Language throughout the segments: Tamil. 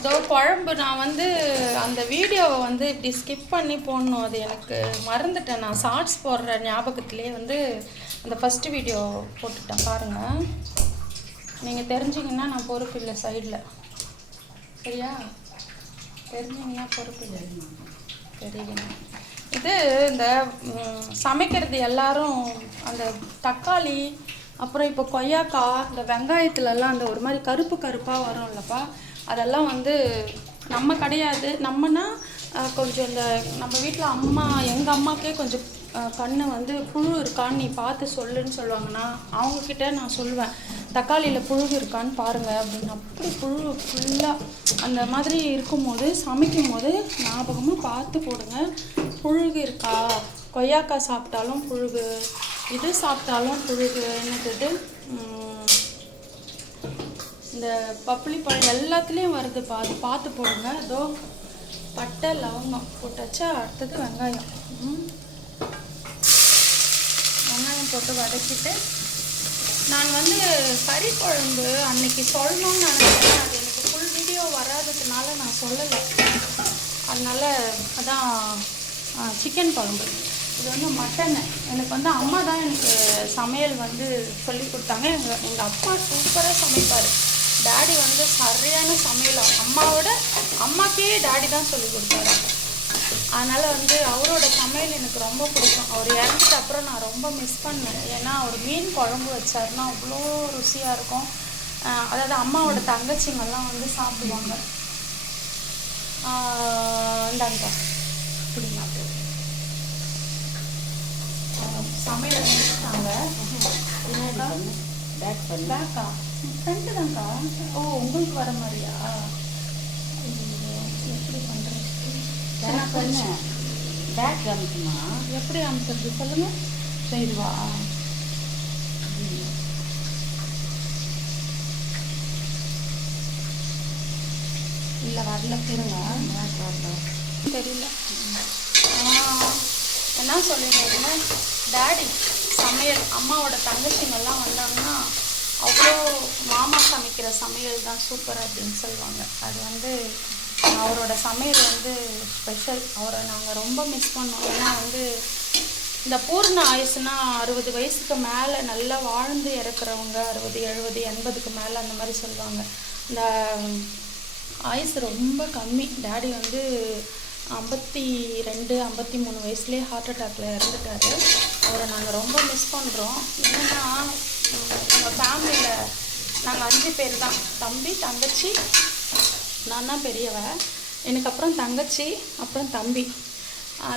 இதோ குழம்பு நான் வந்து அந்த வீடியோவை வந்து இப்படி ஸ்கிப் பண்ணி போடணும். அது எனக்கு மறந்துட்டேன். நான் ஷார்ட்ஸ் போடுற ஞாபகத்திலே வந்து அந்த ஃபஸ்ட்டு வீடியோ போட்டுட்டேன் பாருங்கள். நீங்கள் தெரிஞ்சிங்கன்னா நான் பொறுப்பு இல்லை சைடில். சரியா? தெரிஞ்சிங்கன்னா பொறுப்பு இல்லை. தெரியுங்க. இது இந்த சமைக்கிறது எல்லாரும் அந்த தக்காளி அப்புறம் இப்போ கொய்யாக்காய் இந்த வெங்காயத்துலலாம் அந்த ஒரு மாதிரி கருப்பு கருப்பாக வரும் இல்லைப்பா, அதெல்லாம் வந்து நம்ம கிடையாது. நம்மனா கொஞ்சம் இந்த நம்ம வீட்டில் அம்மா எங்கள் அம்மாக்கே கொஞ்சம் கண்ணு வந்து புழு இருக்கான்னு நீ பார்த்து சொல்லுன்னு சொல்லுவாங்கன்னா அவங்கக்கிட்ட நான் சொல்லுவேன், தக்காளியில் புழு இருக்கான்னு பாருங்கள் அப்படின்னு. அப்படி புழு ஃபுல்லாக அந்த மாதிரி இருக்கும்போது சமைக்கும் போது ஞாபகமாக பார்த்து போடுங்க. புழுகு இருக்கா, கொய்யாக்காய் சாப்பிட்டாலும் புழுகு, இது சாப்பிட்டாலும் புழுகு, என்னது இந்த பப்புளி பழம் எல்லாத்துலேயும் வருதுப்பா, அது பார்த்து போடுங்க. அதோ பட்டை லவங்கம் போட்டாச்சா, அடுத்தது வெங்காயம். வெங்காயம் போட்டு வதக்கிட்டு நான் வந்து கறி குழம்பு அன்னைக்கு சொல்லணும்னு நினைக்கிறேன். அது எனக்கு ஃபுல் வீடியோ வராததுனால நான் சொல்லலை. அதனால் அதான் சிக்கன் குழம்பு. இது வந்து மட்டன். எனக்கு வந்து அம்மா தான் எனக்கு சமையல் வந்து சொல்லி கொடுத்தாங்க. எங்கள் அப்பா சூப்பராக சமைப்பார். டாடி வந்து சரியான சமையல். அம்மாக்கே டாடி தான் சொல்லி கொடுத்தாரு. அதனால் வந்து அவரோட சமையல் எனக்கு ரொம்ப பிடிக்கும். அவர் இறந்துட்டு அப்புறம் நான் ரொம்ப மிஸ் பண்ணேன். ஏன்னா அவர் மீன் குழம்பு வச்சாருன்னா அவ்வளோ ருசியாக இருக்கும். அதாவது அம்மாவோட தங்கச்சிங்கெல்லாம் வந்து சாப்பிடுவாங்க. இந்தாங்க அப்படிங்களா, சமையல் முடிச்சுட்டாங்க. பேக்கா ஃப்ரெண்டு தான்க்கா. ஓ, உங்களுக்கு வர மாதிரியா? எப்படி பண்ணுறது? பேக் அனுப்புமா? எப்படி அனுப்புறது சொல்லுங்கள். சரிவா, இல்லை வரல. இருங்க, தெரியல. என்ன சொல்லிடுறதுன்னா, டாடி சமையல் அம்மாவோட தங்கச்சிங்கெல்லாம் வந்தாங்கன்னா அவ்வளோ மாமா சமைக்கிற சமையல் தான் சூப்பர் அப்படின்னு சொல்லுவாங்க. அது வந்து அவரோட சமையல் வந்து ஸ்பெஷல். அவரை நாங்கள் ரொம்ப மிஸ் பண்ணோம். ஏன்னா வந்து இந்த பூர்ண ஆயுசுனா 60 வயசுக்கு மேலே நல்லா வாழ்ந்து இறக்குறவங்க 60, 70, 80க்கு மேலே அந்த மாதிரி சொல்லுவாங்க. இந்த ஆயுசு ரொம்ப கம்மி. டாடி வந்து 52, 53 வயசுலேயே ஹார்ட் அட்டாக்ல இறந்துட்டார். அவரை நாங்கள் ரொம்ப மிஸ் பண்ணுறோம். என்னென்னா எங்கள் ஃபேமிலியில் நாங்கள் 5 பேர் தான். தம்பி, தங்கச்சி, நான் தான் பெரியவன். எனக்கு அப்புறம் தங்கச்சி, அப்புறம் தம்பி,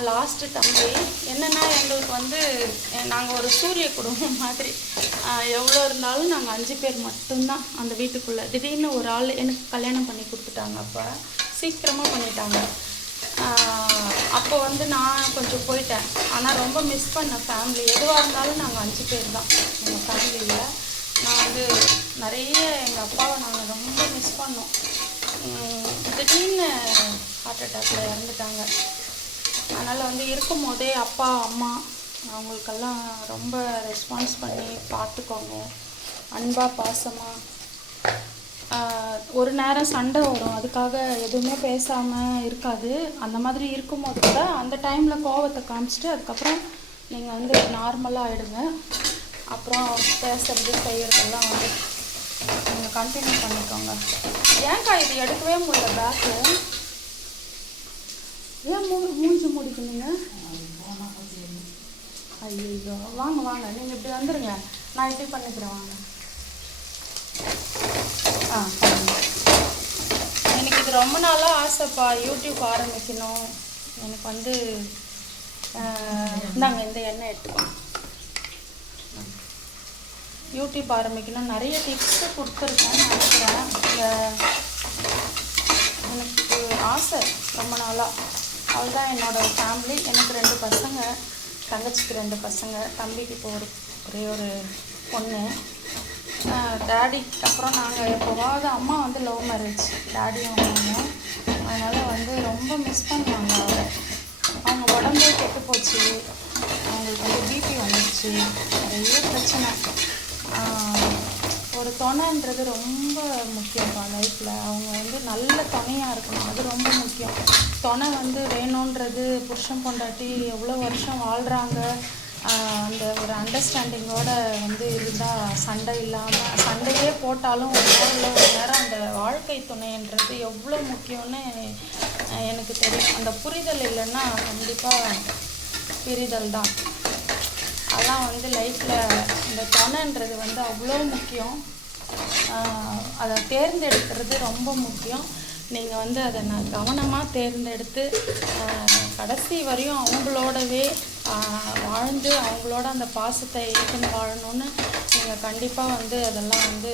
லாஸ்ட்டு தம்பி. என்னென்னா எங்களுக்கு வந்து நாங்கள் ஒரு சூரிய குடும்பம் மாதிரி. எவ்வளோ இருந்தாலும் நாங்கள் 5 பேர் மட்டும்தான் அந்த வீட்டுக்குள்ளே. திடீர்னு ஒரு ஆள் எனக்கு கல்யாணம் பண்ணி கொடுத்துட்டாங்க. அப்போ சீக்கிரமாக பண்ணிட்டாங்க. அப்போ வந்து நான் கொஞ்சம் போயிட்டேன். ஆனால் ரொம்ப மிஸ் பண்ண ஃபேமிலி. எதுவாக இருந்தாலும் நாங்கள் 5 பேர் தான் எங்கள் ஃபேமிலியில். நான் வந்து நிறைய எங்கள் அப்பாவை நாங்கள் ரொம்ப மிஸ் பண்ணோம். திடீர்னு ஹார்ட் அட்டாக்கில் இறந்துட்டாங்க. அதனால் வந்து இருக்கும் போதே அப்பா அம்மா அவங்களுக்கெல்லாம் ரொம்ப ரெஸ்பான்ஸ் பண்ணி பார்த்துக்கோங்க. அன்பாக பாசமாக. ஒரு நேரம் சண்டை வரும், அதுக்காக எதுவுமே பேசாமல் இருக்காது. அந்த மாதிரி இருக்கும்போது கூட அந்த டைமில் கோவத்தை காமிச்சிட்டு அதுக்கப்புறம் நீங்கள் வந்து நார்மலாக ஆகிடுங்க. அப்புறம் பேசுறது செய்கிறதெல்லாம் வந்து நீங்கள் கண்டினியூ பண்ணிக்கோங்க. ஏன்க்கா இது எடுக்கவே முடியல பேக்கு? ஏன் மூஞ்சி முடிக்கணுங்க? ஐயோ, வாங்க வாங்க, நீங்கள் இப்படி வந்துடுங்க, நான் இப்படி பண்ணிக்கிறேன். வாங்க. எனக்கு இது ரொம்ப நாளாக ஆசைப்பா, யூடியூப் ஆரம்பிக்கணும். எனக்கு வந்து இந்தாங்க இந்த எண்ணெய் எடுத்துக்கோங்க. யூடியூப் ஆரம்பிக்கணும். நிறைய டிப்ஸு கொடுத்துருக்கேன்னு நினைக்கிறேன். எனக்கு ஆசை ரொம்ப நாளாக. அதுதான் என்னோடய ஃபேமிலி. எனக்கு 2 பசங்க, தங்கச்சிக்கு 2 பசங்க, தம்பிக்கு இப்போ ஒரே ஒரு பொண்ணு. டாடிக்கு அப்புறம் நாங்கள் எப்போவாவது, அம்மா வந்து லவ் மேரேஜ், டாடியும் அம்மாவும். அதனால் வந்து ரொம்ப மிஸ் பண்ணுவாங்க அவரை. அவங்க உடம்பே கெட்டு போச்சு, அவங்களுக்கு வந்து பிபி வந்துடுச்சு, நிறைய பிரச்சனை. ஒரு துணைன்றது ரொம்ப முக்கியம்ப்பா லைஃப்பில். அவங்க வந்து நல்ல துணையாக இருக்கணும், அது ரொம்ப முக்கியம். துணை வந்து வேணுன்றது புருஷன் பொண்டாட்டி எவ்வளோ வருஷம் வாழ்கிறாங்க, அந்த ஒரு அண்டர்ஸ்டாண்டிங்கோடு வந்து இருந்தால் சண்டை இல்லாமல், சண்டையே போட்டாலும் ஒரு நேரம் இல்லை ஒரு நேரம் அந்த வாழ்க்கை துணைன்றது எவ்வளோ முக்கியம்னு எனக்கு தெரியும். அந்த புரிதல் இல்லைன்னா கண்டிப்பாக பிரிதல் தான். அதான் வந்து லைஃப்பில் இந்த துணைன்றது வந்து அவ்வளோ முக்கியம். அதை தேர்ந்தெடுக்கிறது ரொம்ப முக்கியம். நீங்கள் வந்து அதை நான் கவனமாக தேர்ந்தெடுத்து கடைசி வரையும் அவங்களோடவே வாழ்ந்து அவங்களோட அந்த பாசத்தை ஏற்றுன்னு வாழணும்னு நீங்கள் கண்டிப்பாக வந்து அதெல்லாம் வந்து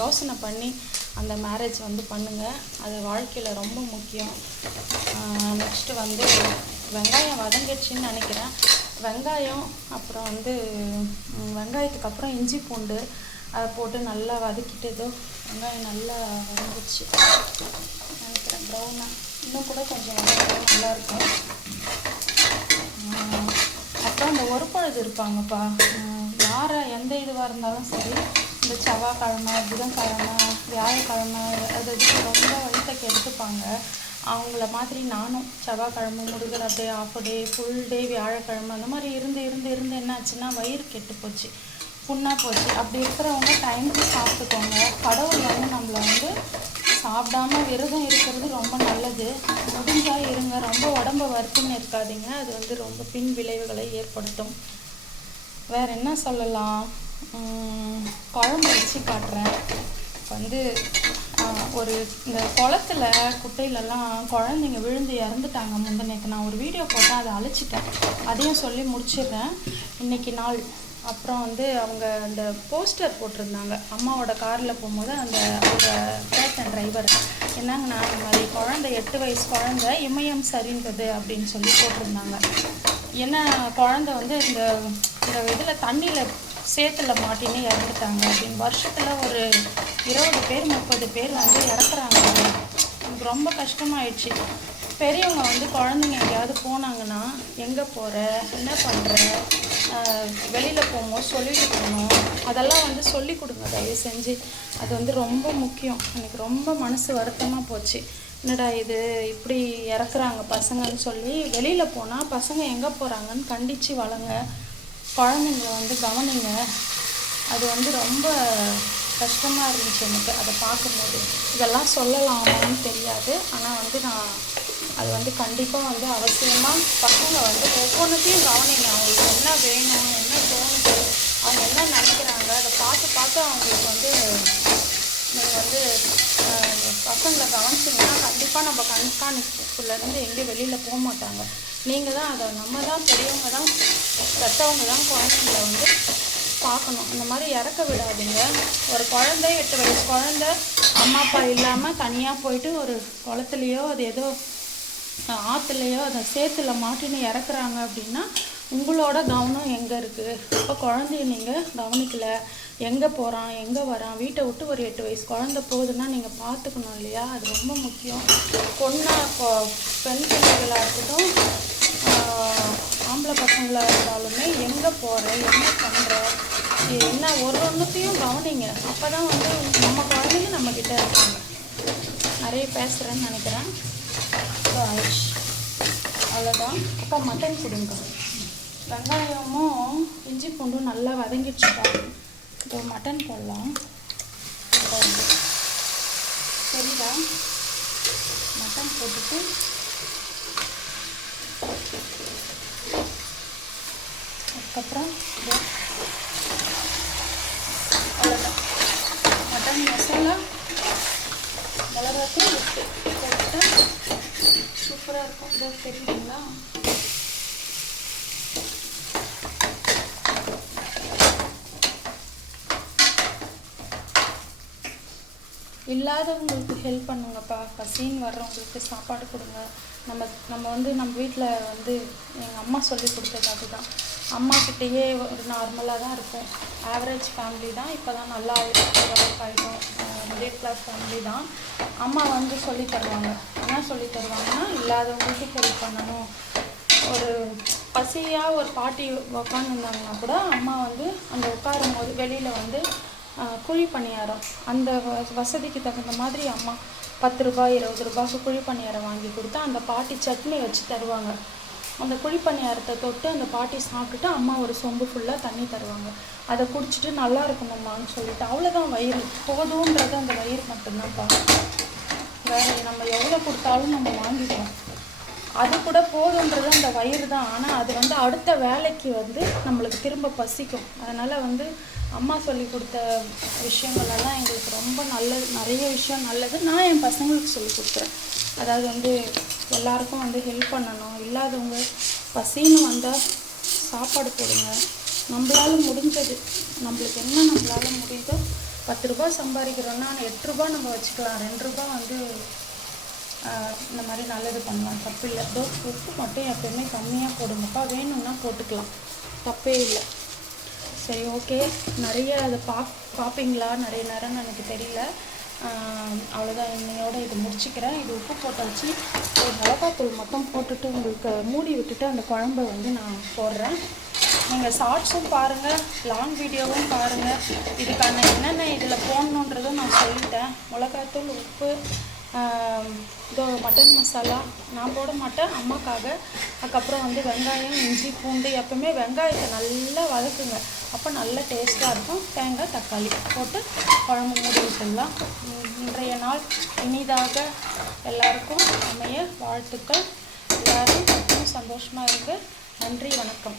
யோசனை பண்ணி அந்த மேரேஜ் வந்து பண்ணுங்கள். அது வாழ்க்கையில் ரொம்ப முக்கியம். நெக்ஸ்ட்டு வந்து வெங்காயம் வதங்கிடுச்சின்னு நினைக்கிறேன். வெங்காயம் அப்புறம் வந்து வெங்காயத்துக்கு அப்புறம் இஞ்சி பூண்டு அதை போட்டு நல்லா வதக்கிட்டு வெங்காயம் நல்லா வதங்கிடுச்சு நினைக்கிறேன். ப்ரௌனாக இன்னும் கூட கொஞ்சம் வதக்கினா நல்லாயிருக்கும். அப்புறம் இந்த ஒரு பொழுது இருப்பாங்கப்பா, யாரை எந்த இதுவாக இருந்தாலும் சரி, இந்த செவ்வாய்க்கிழமை, புதன்கிழமை, வியாழக்கிழமை அது ரொம்ப வயிற்றுக்கு எடுத்துப்பாங்க. அவங்கள மாதிரி நானும் செவ்வாய்க்கிழமை முருகர் டே, ஆஃப் டே, ஃபுல் டே, வியாழக்கிழமை அந்த மாதிரி இருந்து என்ன ஆச்சுன்னா வயிறு கெட்டு போச்சு, புண்ணாக போச்சு. அப்படி இருக்கிறவங்க டைமுக்கு சாப்பிட்டுக்கோங்க. கடவுள் வந்து நம்மளை வந்து சாப்பிடாம விரதம் இருக்கிறது ரொம்ப நல்லது. முடிஞ்சால் இருங்க, ரொம்ப உடம்பை வருத்தின்னு இருக்காதீங்க, அது வந்து ரொம்ப பின் விளைவுகளை ஏற்படுத்தும். வேறு என்ன சொல்லலாம், குழம்பு வச்சு காட்டுறேன். வந்து ஒரு இந்த குளத்துல குட்டையிலலாம் குழந்தைங்க விழுந்து இறந்துட்டாங்க. முந்தினேக்கு நான் ஒரு வீடியோ போட்டேன், அதை அழிச்சிட்டேன். அதையும் சொல்லி முடிச்சிடுறேன். இன்றைக்கி நாள் அப்புறம் வந்து அவங்க அந்த போஸ்டர் போட்டிருந்தாங்க. அம்மாவோட காரில் போகும்போது அந்த அவங்க பேட்டன் டிரைவர் என்னங்கண்ணா இந்த மாதிரி குழந்தை 8 வயசு குழந்தை இமயம் சரிந்தது அப்படின்னு சொல்லி போட்டிருந்தாங்க. என்ன குழந்தை வந்து இந்த இதில் தண்ணியில் சேத்துல மாட்டினே இறந்துட்டாங்க அப்படின்னு. வருஷத்தில் ஒரு 20 பேர் 30 பேர் வந்து இறக்குறாங்க. எனக்கு ரொம்ப கஷ்டமாயிடுச்சு. பெரியவங்க வந்து குழந்தைங்க எங்கேயாவது போனாங்கன்னா எங்கே போகிற, என்ன பண்ணுற, வெளியில் போகும்போது சொல்லிட்டு போகணும், அதெல்லாம் வந்து சொல்லி கொடுங்க தயவு செஞ்சு. அது வந்து ரொம்ப முக்கியம். எனக்கு ரொம்ப மனசு வருத்தமாக போச்சு. என்னடா இது இப்படி இறக்குறாங்க பசங்கன்னு சொல்லி. வெளியில் போனால் பசங்க எங்கே போகிறாங்கன்னு கண்டித்து வளங்க, குழந்தைங்கள வந்து கவனிங்க. அது வந்து ரொம்ப கஷ்டமாக இருந்துச்சு எனக்கு அதை பார்க்கும்போது. இதெல்லாம் சொல்லலாமான்னு தெரியாது, ஆனால் வந்து நான் அது வந்து கண்டிப்பாக வந்து அவசியமாக பசங்க வந்து ஒவ்வொன்றுத்தையும் கவனிங்க. அவங்களுக்கு என்ன வேணும், என்ன தோணுது, அவங்க என்ன நினைக்கிறாங்க, அதை பார்த்து அவங்களுக்கு வந்து நீங்கள் வந்து பசங்களை கவனிச்சிங்கன்னா கண்டிப்பாக நம்ம கண்காணிப்புலேருந்து எங்கேயும் வெளியில் போக மாட்டாங்க. நீங்கள் தான் அதை, நம்ம தான் பெரியவங்க தான், பெற்றவங்க தான் குழந்தைங்கள வந்து பார்க்கணும். அந்த மாதிரி இறக்க விடாதீங்க. ஒரு குழந்தை 8 வயசு குழந்தை அம்மா அப்பா இல்லாமல் தனியாக போயிட்டு ஒரு குளத்துலையோ அது ஏதோ ஆற்றுலையோ அதை சேத்துல மாட்டின்னு இறக்குறாங்க அப்படின்னா உங்களோட கவனம் எங்கே இருக்குது? இப்போ குழந்தைய நீங்கள் கவனிக்கல, எங்கே போகிறான் எங்கே வரான், வீட்டை விட்டு ஒரு 8 வயசு குழந்தை போகுதுன்னா நீங்கள் பார்த்துக்கணும் இல்லையா? அது ரொம்ப முக்கியம். பெண் பிள்ளைகளாக இருக்கட்டும், ஆம்பளை பசங்களாக இருந்தாலுமே எங்கே போகிற, என்ன பண்ணுற, என்ன ஒன்றுத்தையும் கவனிங்க. அப்போ தான் வந்து நம்ம குழந்தைங்க நம்மக்கிட்ட இருக்காங்க. நிறைய பேசுகிறேன்னு நினைக்கிறேன். ஆயிடுச்சு, அவ்வளோதான். இப்போ மட்டன் கொடுங்க. வெங்காயமும் இஞ்சி பூண்டும் நல்லா வதங்கிடுச்சுப்பாங்க. இப்போ மட்டன் போடலாம். சரிதா? மட்டன் போட்டுட்டு அதுக்கப்புறம் அவ்வளோதான். மட்டன் மசாலா, மிளகாத்தூள், உப்பு போட்டுட்டா சூப்பராக இருக்கும். இதோ தெரியுதுங்களா? இல்லாதவங்களுக்கு ஹெல்ப் பண்ணுங்கப்பா. பசின்னு வர்றவங்களுக்கு சாப்பாடு கொடுங்க. நம்ம வந்து நம்ம வீட்டில் வந்து எங்கள் அம்மா சொல்லி கொடுத்தது அதுதான். அம்மாக்கிட்டேயே ஒரு நார்மலாக தான் இருக்கும். ஆவரேஜ் ஃபேமிலி தான். இப்போ தான் நல்லா டெவலப் ஆகிட்டோம். மிடில் கிளாஸ் ஃபேமிலி தான். அம்மா வந்து சொல்லி தருவாங்க. என்ன சொல்லி தருவாங்கன்னா, இல்லாதவங்களுக்கு ஹெல்ப் பண்ணணும். ஒரு பசியாக ஒரு பாட்டி உட்காந்துருந்தாங்கன்னா கூட அம்மா வந்து அந்த உட்காரும் போது வெளியில் வந்து குழி பணியாரம் அந்த வசதிக்கு தகுந்த மாதிரி அம்மா 10 ரூபாய் 20 ரூபாய்க்கு குழி பணியாரம் வாங்கி கொடுத்தா அந்த பாட்டி சட்னி வச்சு தருவாங்க. அந்த குழி பணியாரத்தை தொட்டு அந்த பாட்டி சாப்பிட்டுட்டு அம்மா ஒரு சொம்பு ஃபுல்லாக தண்ணி தருவாங்க. அதை குடிச்சிட்டு நல்லா இருக்குமாம்மான்னு சொல்லிட்டு அவ்வளோதான். வயிறு போதுன்றது அந்த வயிறு மட்டும்தான்ப்பா. வேறு நம்ம எவ்வளோ கொடுத்தாலும் நம்ம வாங்கிக்குவோம். அது கூட போதுன்றது அந்த வயிறு தான். ஆனால் அது வந்து அடுத்த வேலைக்கு வந்து நம்மளுக்கு திரும்ப பசிக்கும். அதனால் வந்து அம்மா சொல்லி கொடுத்த விஷயங்களெல்லாம் எங்களுக்கு ரொம்ப நல்லது. நிறைய விஷயம் நல்லது நான் என் பசங்களுக்கு சொல்லி கொடுக்குறேன். அதாவது வந்து எல்லாருக்கும் வந்து ஹெல்ப் பண்ணணும். இல்லாதவங்க பசின்னு வந்தால் சாப்பாடு போடுங்க. நம்மளால் முடிஞ்சது, நம்மளுக்கு என்ன நம்மளால் முடியுதோ 10 ரூபா சம்பாதிக்கிறோன்னா 8 ரூபா நம்ம வச்சுக்கலாம். 2 ரூபா வந்து இந்த மாதிரி நல்லது பண்ணலாம், தப்பு இல்லை. உப்பு மட்டும் எப்போயுமே கம்மியாக போடுங்கப்பா, வேணும்னா போட்டுக்கலாம், தப்பே இல்லை. சரி, ஓகே. நிறைய அதை பார்ப்பீங்களா நிறைய நேரம்னு எனக்கு தெரியல. அவ்வளோதான், இன்னையோட இது முடிச்சுக்கிறேன். இது உப்பு போட்டாச்சு. ஒரு மிளகாத்தூள் மட்டும் போட்டுட்டு உங்களுக்கு மூடி விட்டுட்டு அந்த குழம்பை வந்து நான் போடுறேன். நீங்கள் ஷார்ட்ஸும் பாருங்கள், லாங் வீடியோவும் பாருங்கள். இதுக்கான என்னென்ன இதில் போடணுன்றதும் நான் சொல்லிட்டேன். மிளகாத்தூள், உப்பு, இதோ மட்டன் மசாலா நான் போட மாட்டேன் அம்மாக்காக. அதுக்கப்புறம் வந்து வெங்காயம், இஞ்சி, பூண்டு. எப்பவுமே வெங்காயத்தை நல்லா வதக்குங்க, அப்போ நல்லா டேஸ்ட்டாக இருக்கும். தேங்காய், தக்காளி போட்டு குழம்பு மூடி விட்டுடலாம். இன்றைய நாள் இனிதாக எல்லாருக்கும் அமைய வாழ்த்துக்கள். எல்லோரும் சந்தோஷமாக இருக்கு. நன்றி, வணக்கம்.